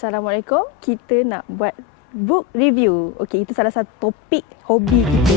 Assalamualaikum. Kita nak buat book review. Okey, itu salah satu topik hobi kita.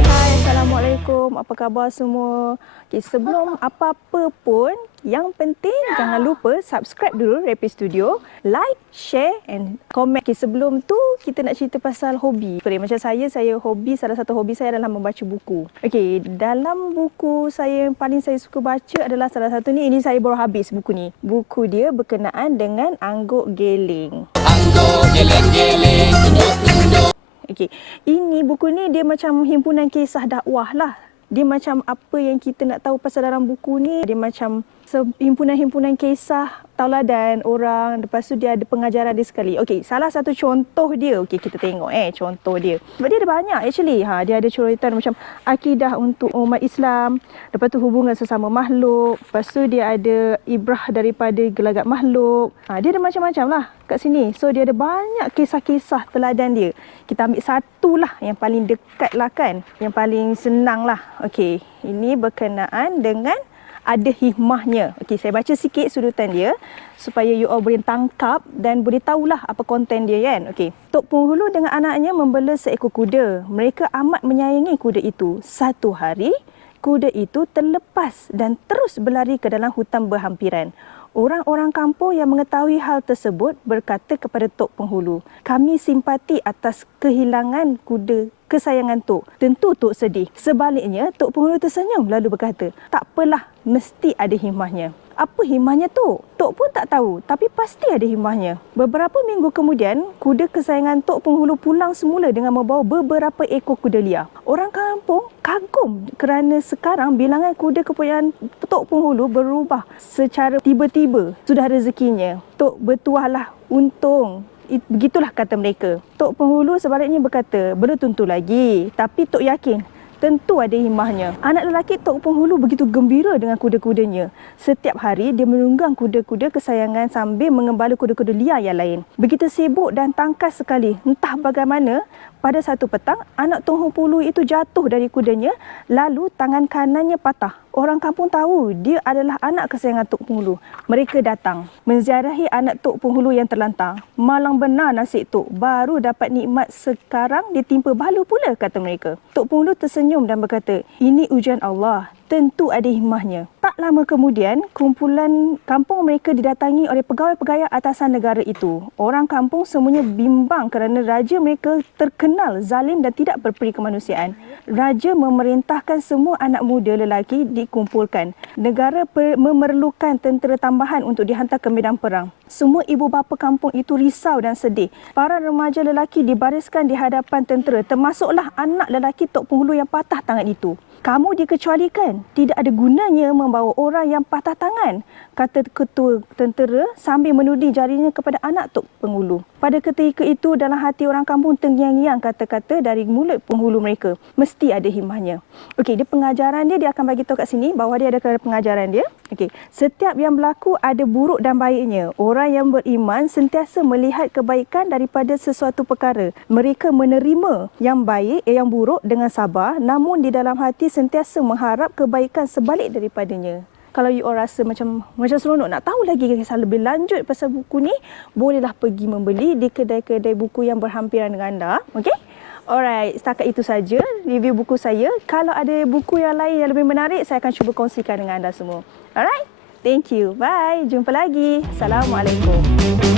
Hai, Assalamualaikum. Apa khabar semua? Okey, sebelum apa-apa pun, yang penting jangan lupa subscribe dulu Rapid Studio, like, share and komen. Okey, sebelum tu kita nak cerita pasal hobi. Macam saya hobi, salah satu hobi saya adalah membaca buku. Okey, dalam buku saya yang paling saya suka baca adalah salah satu ni. Ini saya baru habis buku ni. Buku dia berkenaan dengan Angguk Geling. Angguk Geling-geling, tunduk-tunduk. Okey, ini buku ni dia macam himpunan kisah dakwah lah. Dia macam apa yang kita nak tahu pasal dalam buku ni. Dia macam himpunan-himpunan kisah tauladan orang. Lepas tu dia ada pengajaran dia sekali. Okey, salah satu contoh dia. Okey, kita tengok contoh dia. Sebab dia ada banyak actually. Dia ada cerita macam akidah untuk umat Islam. Lepas tu hubungan sesama makhluk. Lepas tu dia ada ibrah daripada gelagat makhluk. Dia ada macam-macam lah kat sini. So dia ada banyak kisah-kisah teladan dia. Kita ambil satu lah yang paling dekat lah kan. Yang paling senang lah. Okey, ini berkenaan dengan ada hikmahnya. Okey, saya baca sikit sudutan dia supaya you all boleh tangkap dan boleh tahulah apa konten dia kan. Okey. Tok Penghulu dengan anaknya membela seekor kuda. Mereka amat menyayangi kuda itu. Satu hari, kuda itu terlepas dan terus berlari ke dalam hutan berhampiran. Orang-orang kampung yang mengetahui hal tersebut berkata kepada Tok Penghulu, "Kami simpati atas kehilangan kuda kesayangan Tok. Tentu Tok sedih." Sebaliknya, Tok Penghulu tersenyum lalu berkata, "Tak apalah, mesti ada hikmahnya." Apa hikmahnya Tok? Tok pun tak tahu, tapi pasti ada hikmahnya. Beberapa minggu kemudian, kuda kesayangan Tok Penghulu pulang semula dengan membawa beberapa ekor kuda liar. Orang kampung kagum kerana sekarang bilangan kuda kepunyaan Tok Penghulu berubah secara tiba-tiba. Sudah rezekinya. Tok bertuahlah untung. Begitulah kata mereka. Tok Penghulu sebaliknya berkata, "Belum tentu lagi, tapi Tok yakin tentu ada hikmahnya." Anak lelaki Tok Penghulu begitu gembira dengan kuda-kudanya. Setiap hari dia menunggang kuda-kuda kesayangan sambil mengembala kuda-kuda liar yang lain. Begitu sibuk dan tangkas sekali. Entah bagaimana, pada satu petang, anak Tok Penghulu itu jatuh dari kudanya, lalu tangan kanannya patah. Orang kampung tahu dia adalah anak kesayangan Tok Penghulu. Mereka datang menziarahi anak Tok Penghulu yang terlantar. "Malang benar nasib Tok, baru dapat nikmat sekarang ditimpa bala pula," kata mereka. Tok Penghulu tersenyum dan berkata, "Ini ujian Allah. Tentu ada hikmahnya." Tak lama kemudian, kumpulan kampung mereka didatangi oleh pegawai-pegawai atasan negara itu. Orang kampung semuanya bimbang kerana raja mereka terkenal zalim dan tidak berperi kemanusiaan. Raja memerintahkan semua anak muda lelaki dikumpulkan. Negara memerlukan tentera tambahan untuk dihantar ke medan perang. Semua ibu bapa kampung itu risau dan sedih. Para remaja lelaki dibariskan di hadapan tentera, termasuklah anak lelaki Tok Penghulu yang patah tangan itu. "Kamu dikecualikan. Tidak ada gunanya membawa orang yang patah tangan," kata ketua tentera sambil menuding jarinya kepada anak Tok Penghulu. Pada ketika itu dalam hati orang kampung terngiang-ngiang kata-kata dari mulut penghulu mereka. Mesti ada hikmahnya. Okey, dia pengajaran dia akan bagi tahu kat sini bahawa dia ada pengajaran dia. Okey, setiap yang berlaku ada buruk dan baiknya. Orang yang beriman sentiasa melihat kebaikan daripada sesuatu perkara. Mereka menerima yang baik, yang buruk dengan sabar, namun di dalam hati sentiasa mengharap kebaikan sebalik daripadanya. Kalau you all rasa macam seronok nak tahu lagi kisah lebih lanjut pasal buku ni, bolehlah pergi membeli di kedai-kedai buku yang berhampiran dengan anda. Okey? Alright, setakat itu saja review buku saya. Kalau ada buku yang lain yang lebih menarik, saya akan cuba kongsikan dengan anda semua. Alright? Thank you. Bye. Jumpa lagi. Assalamualaikum.